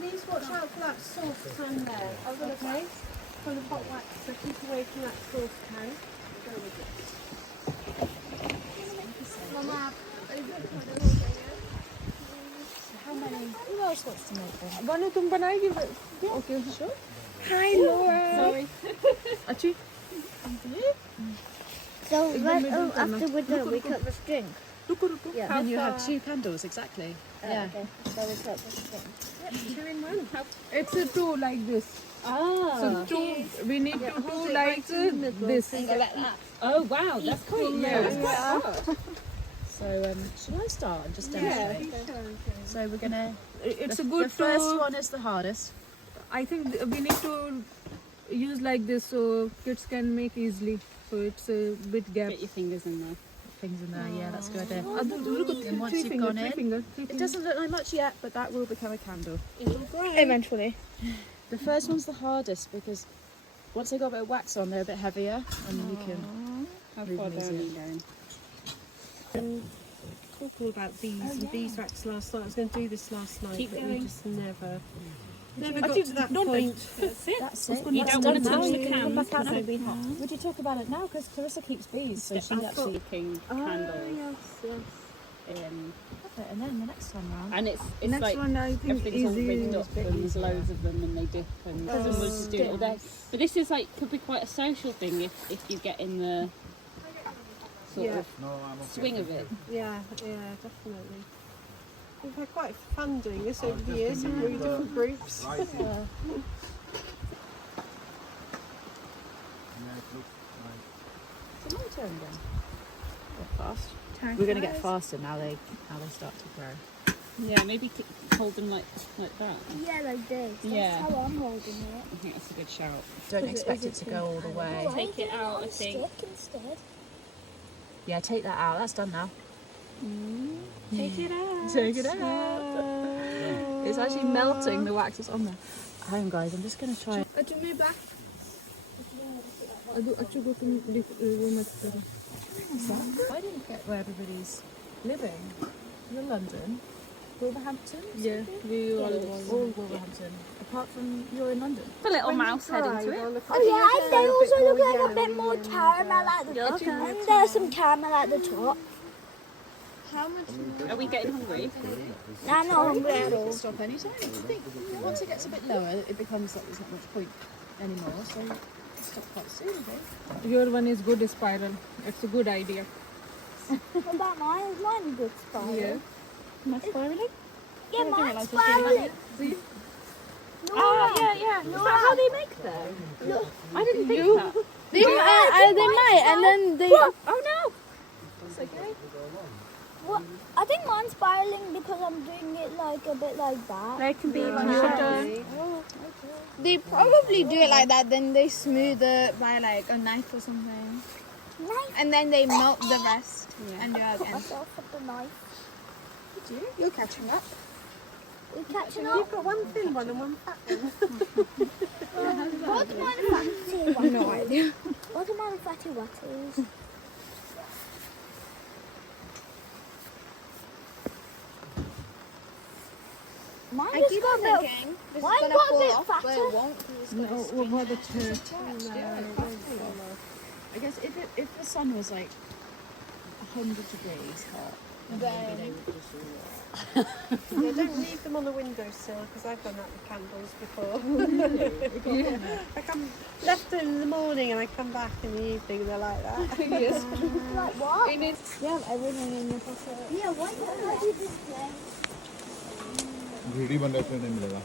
please watch out for that saucepan there. Okay? Full of hot wax, so keep away from that saucepan. Go with it. Mama, How many? Who else wants to make them? Vanu, tum banayegi? Yeah. Okay, sure. hi Laura. Sorry. Achi? So right after we're done, we cut the string. Yeah. Then you have 2 candles, exactly. Yeah. Okay. So we cut the string. Yep, 2 in 1. It's a 2 like this. Ah. So 2, we need to 2 like this. Like that. Oh wow, that's quite Yeah. So shall I start and just demonstrate? So we're gonna. It's the, a good The first to, one is the hardest. I think we need to use like this so kids can make easily. So it's a bit gap. Get your fingers in there. Things in there. Yeah, that's a good idea. Look at And once you've gone in, it doesn't look like much yet, but that will become a candle. Eventually. The first one's the hardest because once they got a bit of wax on, they're a bit heavier, and you can. How Really far down are easy. you going? Talking about bees and beeswax last night. I was going to do this last night, Keep but we going. just never got to that point. That's it. That's it. You That's don't done want to now. touch the You can come cans back out because and they've been hot. would you talk about it now? Because Clarissa keeps bees, so she I've actually. got looking candles. Yes. And then the next time round. And it's Next like one, I think, everything's all easy. rigged up and there's loads of them and they dip and someone's just doing it all day. But this is like could be quite a social thing if you get in the sort of swing of it. Yeah, definitely. We've had quite fun doing this over the years, haven't we? Different groups. It's a long term then. Get fast. We're going to get faster now they start to grow. Yeah, maybe hold them like that. Yeah, like this. That's Yeah. how I'm holding it. I think that's a good shout. Don't expect it to go all the way. Take it out, I think. Stick instead. Yeah, take that out. That's done now. Take it out. Take it out. It's actually melting the wax that's on there. Hang on, guys. I'm just going to try. I didn't get where everybody's living. You're London. Wolverhampton? Yeah, we all All Wolverhampton. Apart from you're in London. A little mouse head into it. Oh yeah, and they also look like a bit more caramel at the top. And there's some caramel at the top. Are we getting hungry? No, I'm not hungry at all. Stop anytime. I think once it gets a bit lower, it becomes like there's not much point anymore. So stop quite soon, I think. Your one is good spiral. It's a good idea. What about mine? Is mine good spiral? Yeah. Am I spiraling? Yeah, mine's spiraling. Oh, yeah. Is that how they make them? I didn't think that. They might, and then they... Oh no! It's okay. What? I think mine's spiraling because I'm doing it like a bit like that. They can be on Your your turn. They probably do it like that, then they smooth it by like a knife or something. Knife. And then they melt the rest and do it Put again. myself with the knife. You're catching up. We're catching up. You've got one thin one and one fat one. What am I fatty watties? No idea. What am I fatty watties? Mine I just keep got on a bit. thinking this is Mine gonna got a fall bit off, but fatter. it won't. 'cause it's No, gonna what about the turn? I guess if the sun was like 100 degrees hot, then maybe they would just all Yeah, don't leave them on the windowsill because I've done that with candles before. I come left them in the morning and I come back in the evening and they're like that. Yes. Like what? You have everything in your pocket. Yeah, why don't you display? Video बन रहा है नहीं मिलेगा